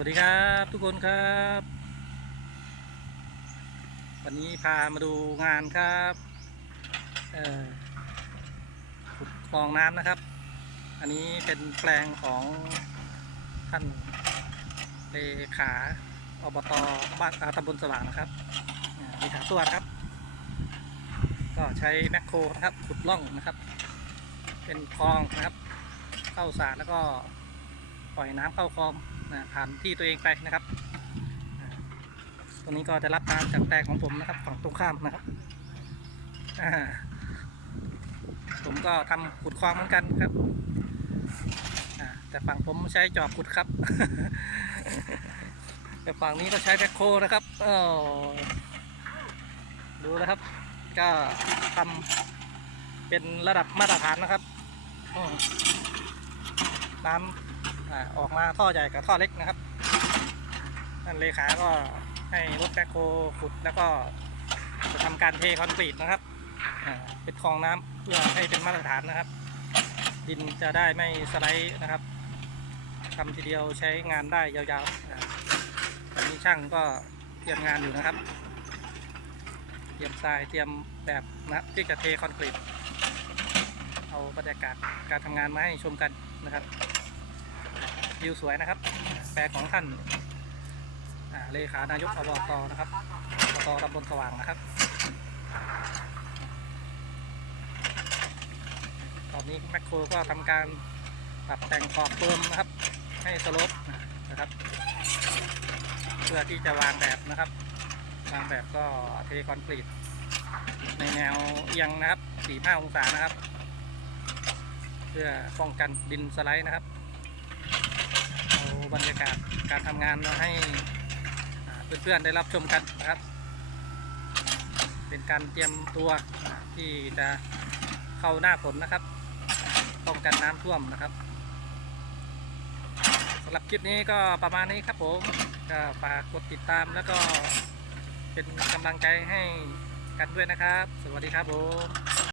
วัสดีครับทุกคนครับ วันนี้พามาดูงานครับขุดคลองน้ำนะครับ อันนี้เป็นแปลงของท่านเลขาอบตบ้านอ่าตำบลสว่างนะครับเลขาตัวครับ ก็ใช้แมคโครนะครับขุดล่องนะครับ เป็นคลองนะครับ เข้าสารแล้วก็ ปล่อยน้ำเข้าคลองนะผ่านที่ตัวเองไปนะครับ ตรงนี้ก็จะรับน้ำจากแปลงของผมนะครับฝั่งตรงข้ามนะครับผมก็ทำขุดคลองเหมือนกันครับแต่ฝั่งผมใช้จอบขุดครับ แต่ฝั่งนี้ก็ใช้แบคโคนะครับอดูนะครับ ก็ทำเป็นระดับมาตรฐานนะครับน้ำ อ่าออกมาท่อใหญ่กับท่อเล็กนะครับท่านเลขาก็ให้รถแบคโคขุดแล้วก็จะทำการเทคอนกรีตนะครับเป็นคลองน้ำเพื่อให้เป็นมาตรฐานนะครับ ดินจะได้ไม่สไลด์นะครับทำทีเดียวใช้งานได้ยาวๆตอนนี้ช่างก็เตรียมงานอยู่นะครับ เตรียมทรายเตรียมแบบนะที่จะเทคอนกรีตเอาบรรยากาศการทำงานมาให้ชมกันนะครับ วิวสวยนะครับ แปลงของท่านเลขานายกอบตนะครับอบตตำบลสว่างนะครับ ตอนนี้แมคโครก็ทำการปรับแต่งขอบเพิ่มนะครับ ให้สลปนะครับ เพื่อที่จะวางแบบนะครับ วางแบบก็เทคอนกรีตในแนวเอียงนะครับ 45 องศานะครับ เพื่อป้องกันดินสไลด์นะครับ บรรยากาศการทำงานมาให้เพื่อนๆได้รับชมกันนะครับ เป็นการเตรียมตัวที่จะเข้าหน้าฝนนะครับป้องกันน้ำท่วมนะครับสำหรับคลิปนี้ก็ประมาณนี้ครับผมก็ฝากกดติดตามแล้วก็เป็นกำลังใจให้กันด้วยนะครับ สวัสดีครับผม